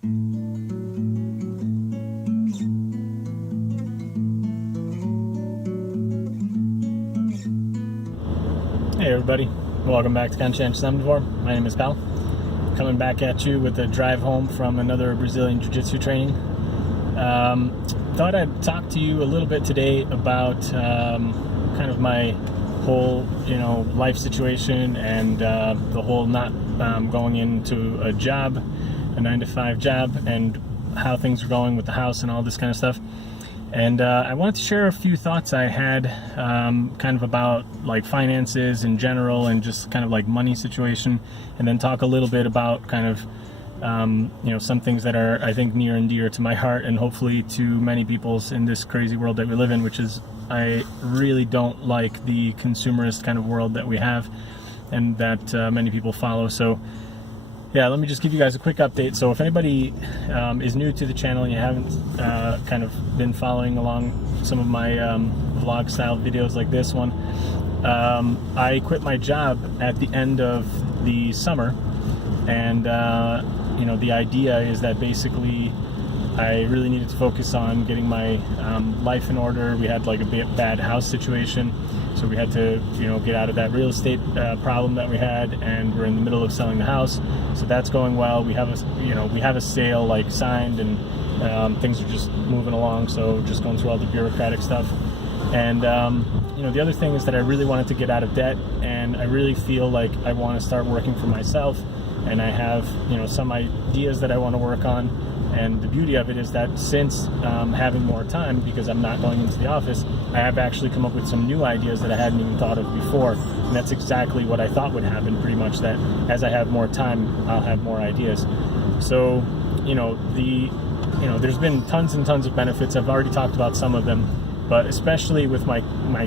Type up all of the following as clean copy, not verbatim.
Hey everybody, welcome back to Conscientious Omnivore. My name is Pal. Coming back at you with a drive home from another Brazilian Jiu-Jitsu training. Thought I'd talk to you a little bit today about kind of my whole, life situation and the whole not going into a job, a 9-to-5 job, and how things are going with the house and all this kind of stuff. And I wanted to share a few thoughts I had kind of about like finances in general and just kind of like money situation, and then talk a little bit about kind of some things that are, I think, near and dear to my heart and hopefully to many people's in this crazy world that we live in, which is I really don't like the consumerist kind of world that we have and that many people follow. So yeah, let me just give you guys a quick update. So if anybody is new to the channel and you haven't kind of been following along some of my vlog style videos like this one, I quit my job at the end of the summer, and the idea is that basically I really needed to focus on getting my life in order. We had like a bad house situation, so we had to get out of that real estate problem that we had, and we're in the middle of selling the house, so that's going well. We have a sale like signed, and things are just moving along, so just going through all the bureaucratic stuff. And the other thing is that I really wanted to get out of debt, and I really feel like I want to start working for myself, and I have some ideas that I want to work on. And the beauty of it is that since having more time, because I'm not going into the office, I have actually come up with some new ideas that I hadn't even thought of before. And that's exactly what I thought would happen, pretty much, that as I have more time, I'll have more ideas. So, there's been tons and tons of benefits. I've already talked about some of them, but especially with my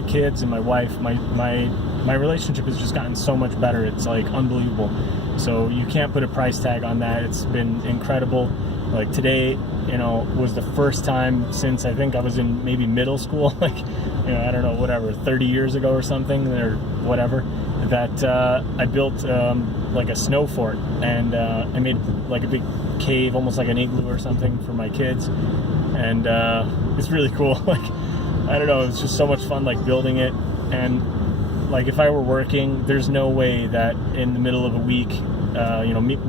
kids and my wife, my relationship has just gotten so much better. It's like unbelievable. So you can't put a price tag on that. It's been incredible. Like today, was the first time since I think I was in maybe middle school, like, I don't know, whatever, 30 years ago or something, or whatever, that I built like a snow fort, and I made like a big cave, almost like an igloo or something, for my kids, and it's really cool. Like, I don't know, it's just so much fun, like, building it. And like, if I were working, there's no way that in the middle of a week,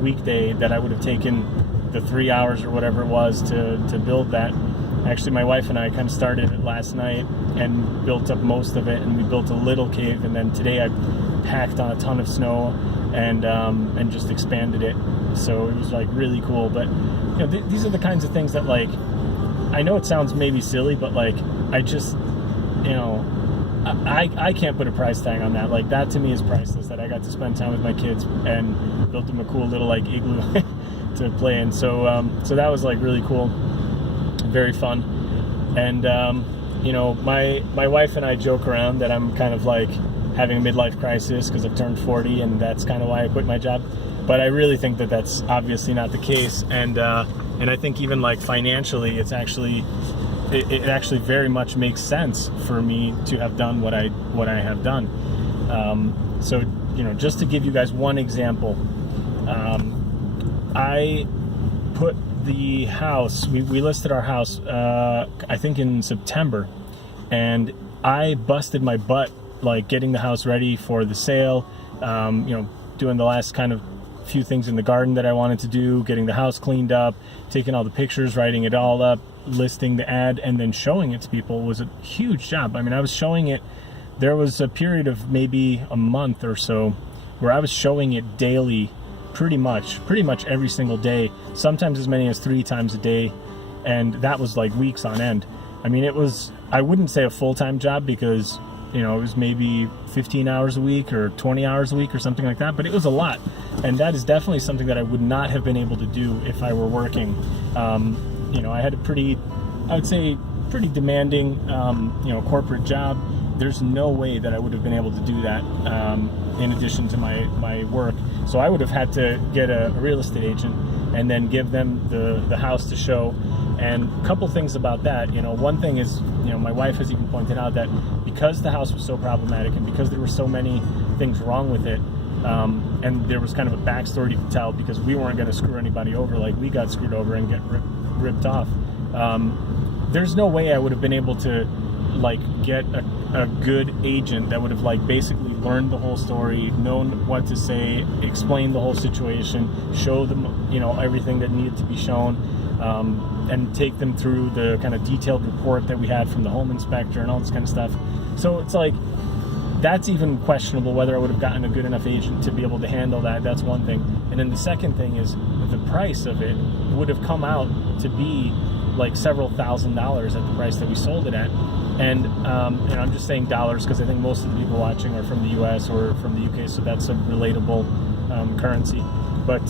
weekday, that I would have taken the 3 hours or whatever it was to build that. Actually, my wife and I kind of started it last night and built up most of it, and we built a little cave, and then today I packed on a ton of snow and just expanded it. So it was like really cool. But these are the kinds of things that, like, I know it sounds maybe silly, but like, I just I can't put a price tag on that. Like, that to me is priceless, that I got to spend time with my kids and built them a cool little like igloo to play in. So that was like really cool, very fun. And my wife and I joke around that I'm kind of like having a midlife crisis because I've turned 40, and that's kind of why I quit my job. But I really think that that's obviously not the case, and I think even like financially, it actually very much makes sense for me to have done what I have done. So just to give you guys one example, I put the house, we listed our house, I think in September, and I busted my butt, like, getting the house ready for the sale, doing the last kind of few things in the garden that I wanted to do, getting the house cleaned up, taking all the pictures, writing it all up, listing the ad, and then showing it to people was a huge job. I mean, I was showing it, there was a period of maybe a month or so where I was showing it daily, pretty much every single day, sometimes as many as 3 times a day, and that was like weeks on end. I mean, it was, I wouldn't say a full-time job, because it was maybe 15 hours a week or 20 hours a week or something like that, but it was a lot, and that is definitely something that I would not have been able to do if I were working. I had a pretty demanding corporate job. There's no way that I would have been able to do that in addition to my work. So I would have had to get a real estate agent and then give them the house to show. And a couple things about that. One thing is, my wife has even pointed out that because the house was so problematic and because there were so many things wrong with it, and there was kind of a backstory you could tell, because we weren't going to screw anybody over like we got screwed over and get ripped off. There's no way I would have been able to like get a good agent that would have like basically learned the whole story, known what to say, explained the whole situation, show them, you know, everything that needed to be shown, and take them through the kind of detailed report that we had from the home inspector and all this kind of stuff. So it's like, that's even questionable whether I would have gotten a good enough agent to be able to handle that. That's one thing. And then the second thing is the price of it would have come out to be like several $1,000s at the price that we sold it at. And I'm just saying dollars because I think most of the people watching are from the US or from the UK, so that's a relatable currency. But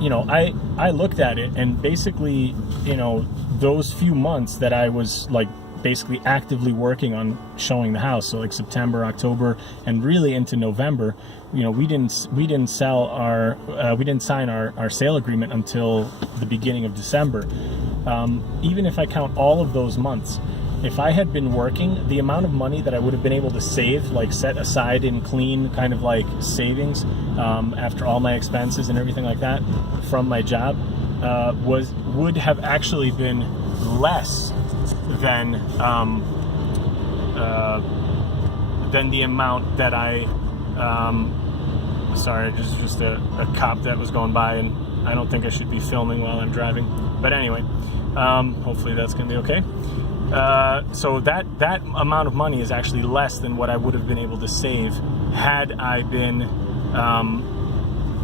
you know, I looked at it, and basically, you know, those few months that I was like basically actively working on showing the house, so like September, October, and really into November, you know, we didn't sign our sale agreement until the beginning of December. Even if I count all of those months, if I had been working, the amount of money that I would have been able to save, like set aside in clean kind of like savings, after all my expenses and everything like that from my job, would have actually been less than the amount that I, sorry, just a cop that was going by, and I don't think I should be filming while I'm driving. But anyway, hopefully that's going to be okay. So that amount of money is actually less than what I would have been able to save had I been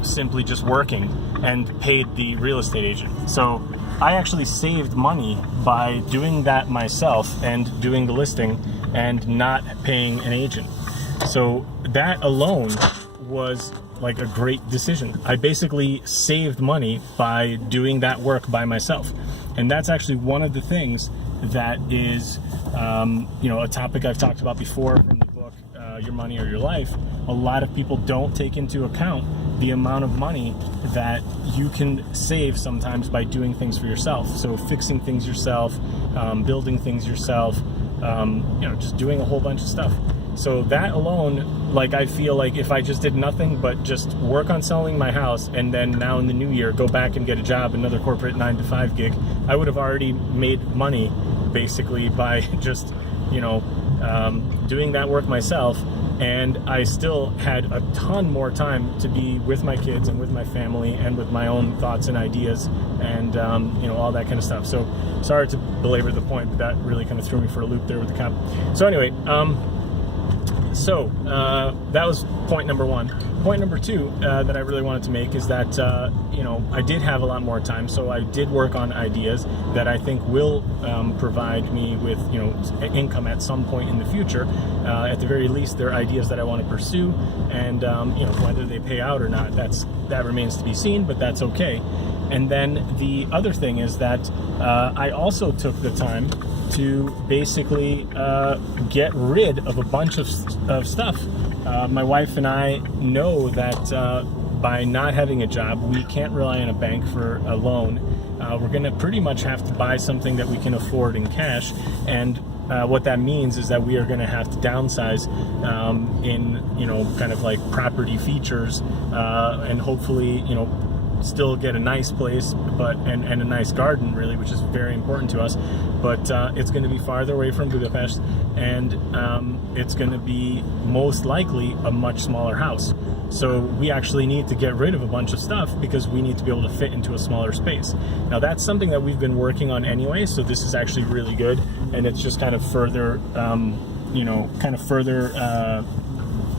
simply just working and paid the real estate agent. So I actually saved money by doing that myself and doing the listing and not paying an agent. So that alone was like a great decision. I basically saved money by doing that work by myself. And that's actually one of the things that is, you know, a topic I've talked about before from the book, Your Money or Your Life. A lot of people don't take into account the amount of money that you can save sometimes by doing things for yourself. So fixing things yourself, building things yourself, you know, just doing a whole bunch of stuff. So that alone, like, I feel like if I just did nothing but just work on selling my house, and then now in the new year go back and get a job, another corporate 9-to-5 gig, I would have already made money basically by just, you know, doing that work myself. And I still had a ton more time to be with my kids and with my family and with my own thoughts and ideas and, you know, all that kind of stuff. So sorry to belabor the point, but that really kind of threw me for a loop there with the cop. So anyway, that was point number one. Point number two that I really wanted to make is that, you know, I did have a lot more time, so I did work on ideas that I think will provide me with, you know, income at some point in the future. At the very least, they're ideas that I want to pursue, and, you know, whether they pay out or not, that remains to be seen, but that's okay. And then the other thing is that I also took the time to basically get rid of a bunch of stuff. My wife and I know that by not having a job, we can't rely on a bank for a loan. We're going to pretty much have to buy something that we can afford in cash, and what that means is that we are going to have to downsize in, you know, kind of like property features, and hopefully, you know, still get a nice place, but and a nice garden, really, which is very important to us. But it's going to be farther away from Budapest, and it's going to be most likely a much smaller house. So we actually need to get rid of a bunch of stuff because we need to be able to fit into a smaller space. Now that's something that we've been working on anyway, so this is actually really good, and it's just kind of further, you know,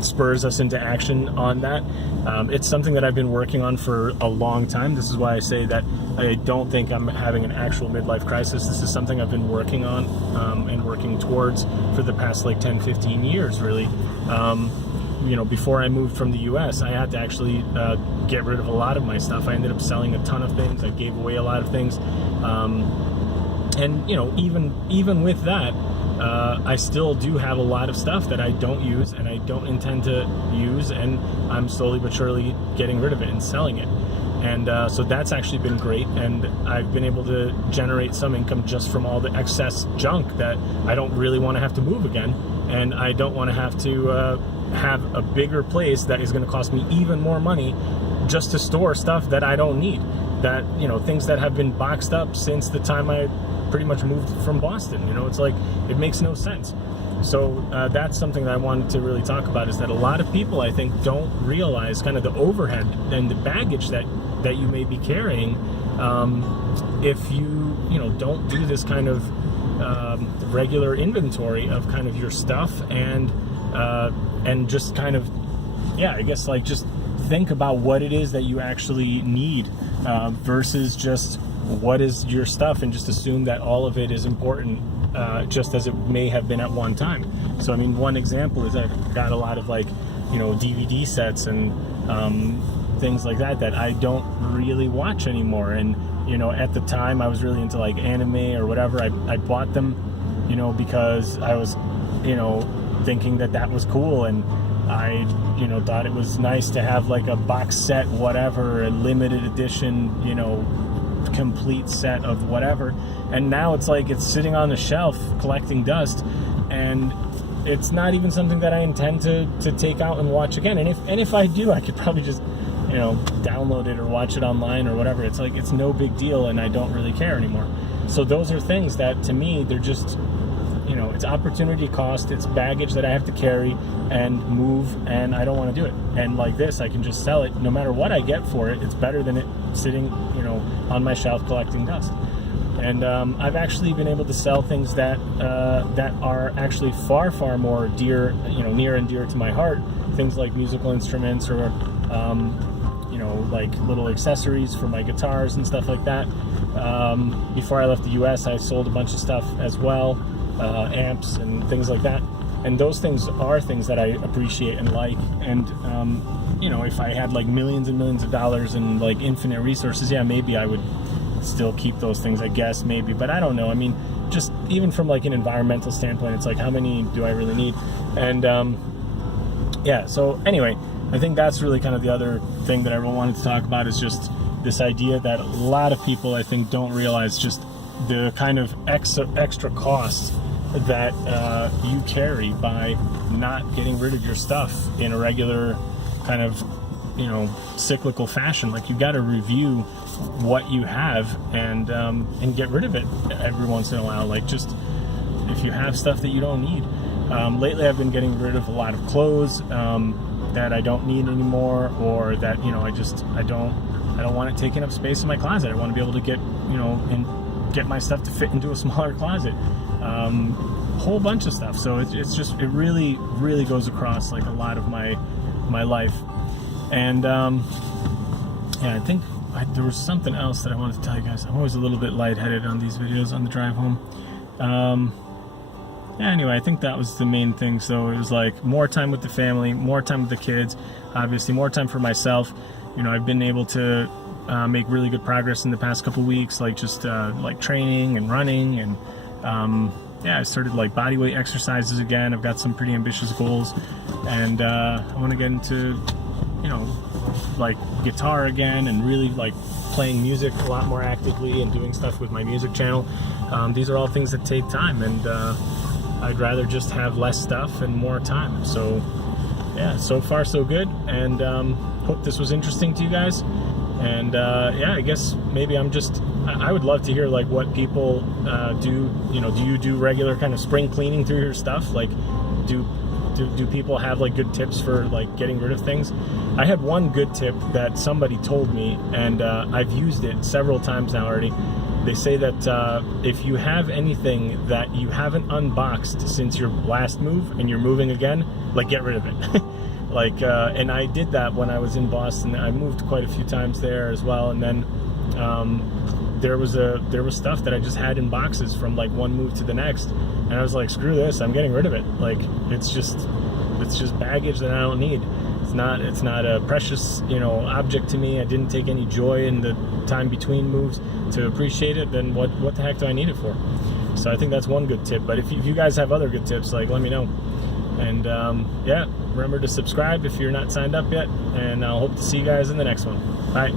spurs us into action on that. It's something that I've been working on for a long time. This is why I say that I don't think I'm having an actual midlife crisis. This is something I've been working on and working towards for the past like 10-15 years, really. You know, before I moved from the US, I had to actually get rid of a lot of my stuff. I ended up selling a ton of things. I gave away a lot of things. And, you know, even with that, I still do have a lot of stuff that I don't use and I don't intend to use, and I'm slowly but surely getting rid of it and selling it. And so that's actually been great, and I've been able to generate some income just from all the excess junk that I don't really want to have to move again, and I don't want to have to have a bigger place that is going to cost me even more money just to store stuff that I don't need, that, you know, things that have been boxed up since the time I pretty much moved from Boston. You know, it's like, it makes no sense. So that's something that I wanted to really talk about, is that a lot of people, I think, don't realize kind of the overhead and the baggage that you may be carrying if you know, don't do this kind of regular inventory of kind of your stuff, and just kind of, yeah, I guess, like, just think about what it is that you actually need versus just what is your stuff, and just assume that all of it is important just as it may have been at one time. So I mean, one example is I've got a lot of, like, you know, DVD sets and things like that I don't really watch anymore. And, you know, at the time I was really into, like, anime or whatever. I bought them, you know, because I was, you know, thinking that was cool, and I, you know, thought it was nice to have, like, a box set, whatever, a limited edition, you know, complete set of whatever. And now it's like, it's sitting on the shelf collecting dust, and it's not even something that I intend to take out and watch again. And if I do, I could probably just, you know, download it or watch it online or whatever. It's like, it's no big deal, and I don't really care anymore. So those are things that, to me, they're just, you know, it's opportunity cost, it's baggage that I have to carry and move, and I don't want to do it. And like this, I can just sell it no matter what I get for it. It's better than it sitting, you know, on my shelf collecting dust. And I've actually been able to sell things that are actually far more dear, you know, near and dear to my heart. Things like musical instruments, or you know, like little accessories for my guitars and stuff like that. Before I left the US, I sold a bunch of stuff as well, amps and things like that. And those things are things that I appreciate and like. And you know, if I had, like, millions and millions of dollars and, like, infinite resources, yeah, maybe I would still keep those things, I guess, maybe. But I don't know. I mean, just even from, like, an environmental standpoint, it's like, how many do I really need? And yeah, so anyway, I think that's really kind of the other thing that I really wanted to talk about, is just this idea that a lot of people, I think, don't realize just the kind of extra costs that you carry by not getting rid of your stuff in a regular kind of, you know, cyclical fashion. Like, you got to review what you have and get rid of it every once in a while. Like, just if you have stuff that you don't need. Lately, I've been getting rid of a lot of clothes that I don't need anymore, or that, you know, I don't want it taking up space in my closet. I want to be able to get, you know, and get my stuff to fit into a smaller closet. Whole bunch of stuff. So it's just, it really goes across, like, a lot of my life. And yeah, I think there was something else that I wanted to tell you guys. I'm always a little bit lightheaded on these videos on the drive home. Yeah, anyway, I think that was the main thing. So it was like more time with the family, more time with the kids, obviously more time for myself. You know, I've been able to make really good progress in the past couple weeks, like just like training and running, and yeah, I started, like, bodyweight exercises again. I've got some pretty ambitious goals, and I want to get into, you know, like, guitar again, and really, like, playing music a lot more actively and doing stuff with my music channel. These are all things that take time, and I'd rather just have less stuff and more time. So yeah, so far so good, and hope this was interesting to you guys. And yeah, I guess maybe I would love to hear, like, what people do. You know, do you do regular kind of spring cleaning through your stuff? Like, do people have, like, good tips for, like, getting rid of things? I had one good tip that somebody told me, and I've used it several times now already. They say that if you have anything that you haven't unboxed since your last move and you're moving again, like, get rid of it. Like, and I did that when I was in Boston. I moved quite a few times there as well, and then there was stuff that I just had in boxes from, like, one move to the next, and I was like, screw this, I'm getting rid of it. Like, it's just baggage that I don't need. It's not a precious, you know, object to me. I didn't take any joy in the time between moves to appreciate it. Then what the heck do I need it for? So I think that's one good tip. But if you guys have other good tips, like, let me know. And yeah, remember to subscribe if you're not signed up yet, and I'll hope to see you guys in the next one. Bye.